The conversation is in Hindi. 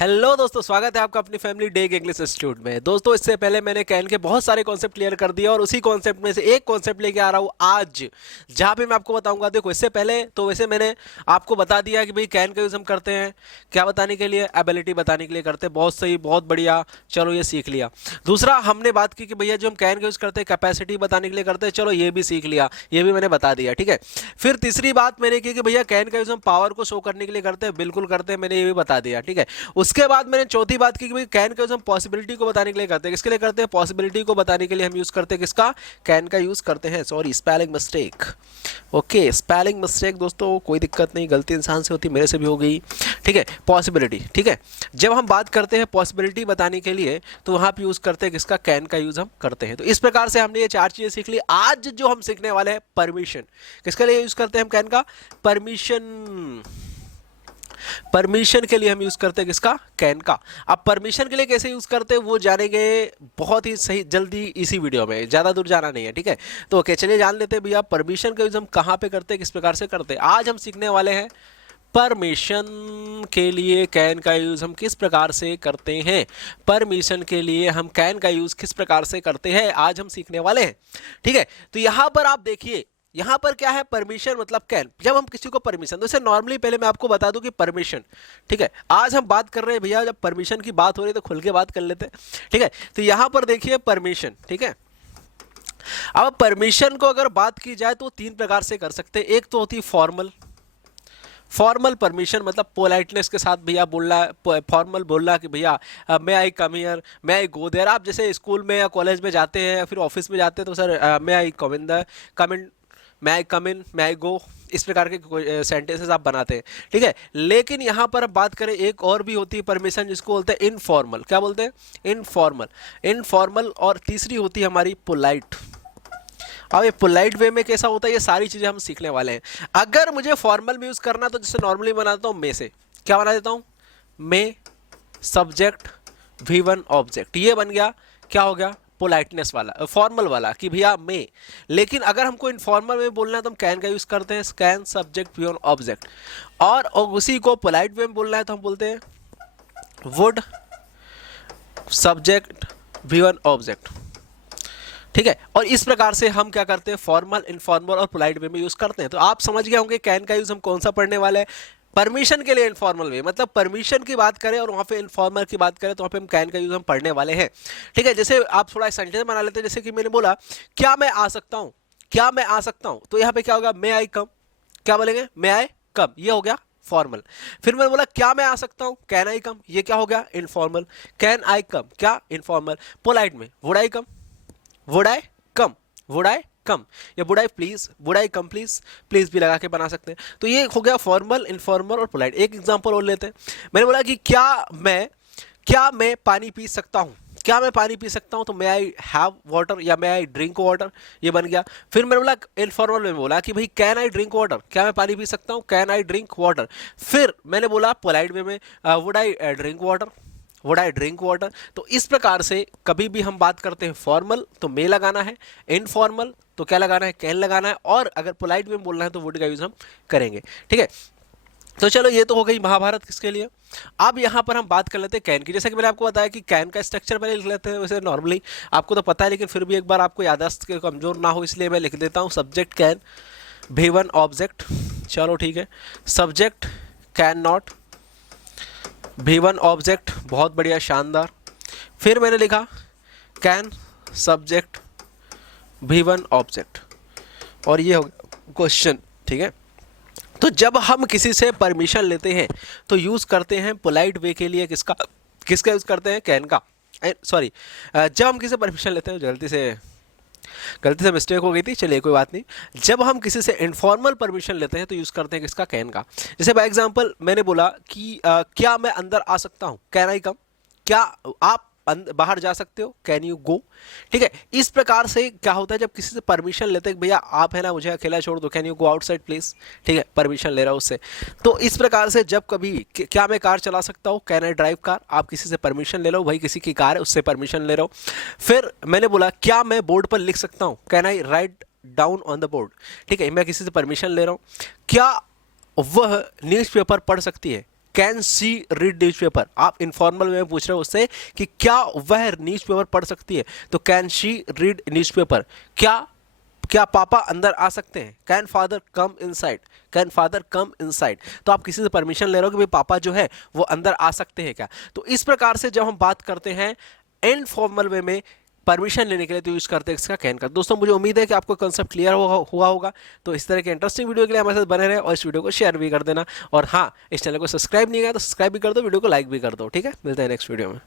हेलो दोस्तों, स्वागत है आपका अपनी फैमिली डे इंग्लिश इंस्टीट्यूट में। दोस्तों, इससे पहले मैंने कैन के बहुत सारे कॉन्सेप्ट क्लियर कर दिए और उसी कॉन्सेप्ट में से एक कॉन्सेप्ट लेके आ रहा हूँ आज, जहाँ पे मैं आपको बताऊंगा। देखो, इससे पहले तो वैसे मैंने आपको बता दिया कि भाई कैन का यूज़ हम करते हैं क्या बताने के लिए, एबिलिटी बताने के लिए करते हैं। बहुत सही, बहुत बढ़िया, चलो ये सीख लिया। दूसरा हमने बात की कि भैया जो हम कैन का यूज़ करते हैं कैपेसिटी बताने के लिए करते हैं, चलो ये भी सीख लिया, ये भी मैंने बता दिया, ठीक है। फिर तीसरी बात मैंने की कि भैया कैन का यूज़ हम पावर को शो करने के लिए करते हैं, बिल्कुल करते हैं, मैंने ये भी बता दिया, ठीक है। उसके बाद मैंने चौथी बात की कि भाई कैन का यूज हम पॉसिबिलिटी को बताने के लिए करते हैं। किसके लिए करते हैं? पॉसिबिलिटी को बताने के लिए हम यूज करते हैं किसका? कैन का यूज करते हैं। Sorry, spelling mistake. Okay, spelling mistake दोस्तों, कोई दिक्कत नहीं, गलती इंसान से होती, मेरे से भी हो गई, ठीक है। पॉसिबिलिटी, ठीक है। जब हम बात करते हैं पॉसिबिलिटी बताने के लिए तो वहां पे यूज करते हैं किसका? कैन का यूज हम करते हैं। तो इस प्रकार से हमने ये चार चीजें सीख ली। आज जो हम सीखने वाले हैं परमिशन, किसके लिए यूज करते हैं हम कैन का? परमिशन। परमिशन के लिए हम यूज करते हैं किसका? कैन का। अब परमिशन के लिए कैसे यूज करते हैं वो जानेंगे बहुत ही सही जल्दी इसी वीडियो में, ज्यादा दूर जाना नहीं है, ठीक है। तो ओके, चलिए जान लेते हैं भैया परमिशन का यूज हम कहाँ पे करते हैं, किस प्रकार से करते हैं। आज हम सीखने वाले हैं परमिशन के लिए कैन का यूज हम किस प्रकार से करते हैं। परमिशन के लिए हम कैन का यूज किस प्रकार से करते हैं, आज हम सीखने वाले हैं, ठीक है। तो यहां पर आप देखिए, यहां पर क्या है? परमिशन मतलब कैन। जब हम किसी को परमिशन, तो इसे नॉर्मली पहले मैं आपको बता दूं कि परमिशन, ठीक है। आज हम बात कर रहे हैं भैया, जब परमिशन की बात हो रही है तो खुल के बात कर लेते हैं, ठीक है। तो यहां पर देखिए परमिशन, ठीक है। अब परमिशन को अगर बात की जाए तो तीन प्रकार से कर सकते हैं। एक तो होती है फॉर्मल। फॉर्मल परमिशन मतलब पोलाइटनेस के साथ भैया बोलना, फॉर्मल बोलना कि भैया मैं आई कम हियर, मैं आई गो देयर। आप जैसे स्कूल में या कॉलेज में जाते हैं या फिर ऑफिस में जाते हैं तो सर मैं आई कम इन द, कम इन, मैं आई कम इन, मैं आई गो, इस प्रकार के सेंटेंसेस आप बनाते हैं, ठीक है। लेकिन यहाँ पर अब बात करें, एक और भी होती है परमिशन जिसको बोलते हैं इनफॉर्मल। क्या बोलते हैं? इनफॉर्मल। इनफॉर्मल। और तीसरी होती है हमारी पोलाइट। अब ये पोलाइट वे में कैसा होता है, ये सारी चीजें हम सीखने वाले हैं। अगर मुझे फॉर्मल में यूज करना तो जैसे नॉर्मली बनाता हूं, मे से क्या बना देता हूं? मे सब्जेक्ट V1 ऑब्जेक्ट, ये बन गया। क्या हो गया? पोलाइटनेस वाला, फॉर्मल वाला कि भैया मे। लेकिन अगर हमको इनफॉर्मल में बोलना है तो हम कैन का यूज करते हैं, कैन सब्जेक्ट V1 ऑब्जेक्ट। और उसी को पोलाइट वे में बोलना है तो हम बोलते हैं वुड सब्जेक्ट V1 ऑब्जेक्ट, ठीक है। और इस प्रकार से हम क्या करते हैं? फॉर्मल, इनफॉर्मल और पोलाइट वे में यूज करते हैं। तो आप समझ गए होंगे कैन का यूज हम कौन सा पढ़ने वाले हैं। परमिशन के लिए इनफॉर्मल वे, मतलब परमिशन की बात करें और वहां पे इनफॉर्मल की बात करें तो वहां पे हम कैन का यूज हम पढ़ने वाले हैं, ठीक है। जैसे आप थोड़ा सेंटेंस बना लेते हैं, जैसे कि मैंने बोला क्या मैं आ सकता हूं, क्या मैं आ सकता हूं, तो यहाँ पे क्या होगा? मे आई कम। क्या बोलेंगे? मे आई कम, ये हो गया फॉर्मल। फिर मैंने बोला क्या मैं आ सकता हूं, कैन आई कम, ये क्या हो गया? इनफॉर्मल। कैन आई कम, क्या? इनफॉर्मल। पोलाइट में would I come, would I come, would I come, या would I please, would I come please, please भी लगा के बना सकते हैं। तो ये हो गया फॉर्मल, इनफॉर्मल और पोलाइट। एक एग्जांपल और लेते हैं। मैंने बोला कि क्या मैं पानी पी सकता हूं, क्या मैं पानी पी सकता हूं, तो मे आई हैव वाटर या मे आई ड्रिंक वाटर, ये बन गया। फिर मैंने बोला इनफॉर्मल में बोला कि भाई कैन आई ड्रिंक वाटर, क्या मैं पानी पी सकता हूं, कैन आई ड्रिंक वाटर। फिर मैंने बोला पोलाइट वे में would I drink water, would I drink water. तो इस प्रकार से कभी भी हम बात करते हैं फॉर्मल तो मे लगाना है, इनफॉर्मल तो क्या लगाना है? कैन लगाना है। और अगर पोलाइट में बोलना है तो वुड का यूज हम करेंगे, ठीक है। तो चलो, ये तो हो गई महाभारत किसके लिए। अब यहां पर हम बात कर लेते हैं कैन की। जैसे कि मैंने आपको बताया कि कैन का स्ट्रक्चर पहले लिख लेते हैं, वैसे नॉर्मली आपको तो पता है लेकिन फिर भी एक बार आपको याददाश्त के कमजोर ना हो इसलिए मैं लिख देता हूं। सब्जेक्ट कैन V1 ऑब्जेक्ट, चलो ठीक है। Subject can not V1 object, बहुत बढ़िया, शानदार। फिर मैंने लिखा कैन सब्जेक्ट V1 ऑब्जेक्ट, और ये हो गया क्वेश्चन, ठीक है। तो जब हम किसी से परमिशन लेते हैं तो यूज करते हैं पोलाइट वे के लिए किसका? किसका यूज करते हैं? कैन का। सॉरी, जब हम किसी से परमिशन लेते हैं, गलती से मिस्टेक हो गई थी, चलिए कोई बात नहीं। जब हम किसी से इनफॉर्मल परमिशन लेते हैं तो यूज करते हैं किसका? कैन का। जैसे बाय एग्जांपल मैंने बोला कि क्या मैं अंदर आ सकता हूं, कैन आई कम, क्या आप बाहर जा सकते हो, कैन यू गो, ठीक है। इस प्रकार से क्या होता है जब किसी से परमिशन लेते हैं, भैया आप है ना मुझे अकेला छोड़ दो, can you go outside please, ठीक है, परमिशन ले रहा हूं उससे। तो इस प्रकार से जब कभी क्या मैं कार चला सकता हूँ, कैन आई ड्राइव कार, आप किसी से परमिशन ले लो, भाई किसी की कार है उससे परमिशन ले रहा हूँ। फिर मैंने बोला क्या मैं बोर्ड पर लिख सकता हूँ, can I write down on the board, ठीक है, मैं किसी से परमिशन ले रहा हूँ। क्या वह न्यूज़पेपर पढ़ सकती है, कैन शी रीड न्यूज़पेपर। आप इनफॉर्मल में पूछ रहे हो उससे कि क्या वह न्यूज़पेपर पढ़ सकती है, तो कैन शी रीड न्यूज़पेपर। क्या पापा अंदर आ सकते हैं, can father come inside, can father come inside. तो आप किसी से परमिशन ले रहे हो कि भाई पापा जो है वो अंदर आ सकते हैं क्या। तो इस प्रकार से जब हम बात करते हैं इनफॉर्मल वे में परमिशन लेने के लिए, तो यूज करते हैं इसका कैन का। दोस्तों मुझे उम्मीद है कि आपको कंसेप्ट क्लियर हुआ होगा। तो इस तरह के इंटरेस्टिंग वीडियो के लिए हमारे साथ बने रहे और इस वीडियो को शेयर भी कर देना। और हाँ, इस चैनल को सब्सक्राइब नहीं किया तो सब्सक्राइब भी कर दो, वीडियो को लाइक भी कर दो। ठीक है, मिलते हैं नेक्स्ट वीडियो में।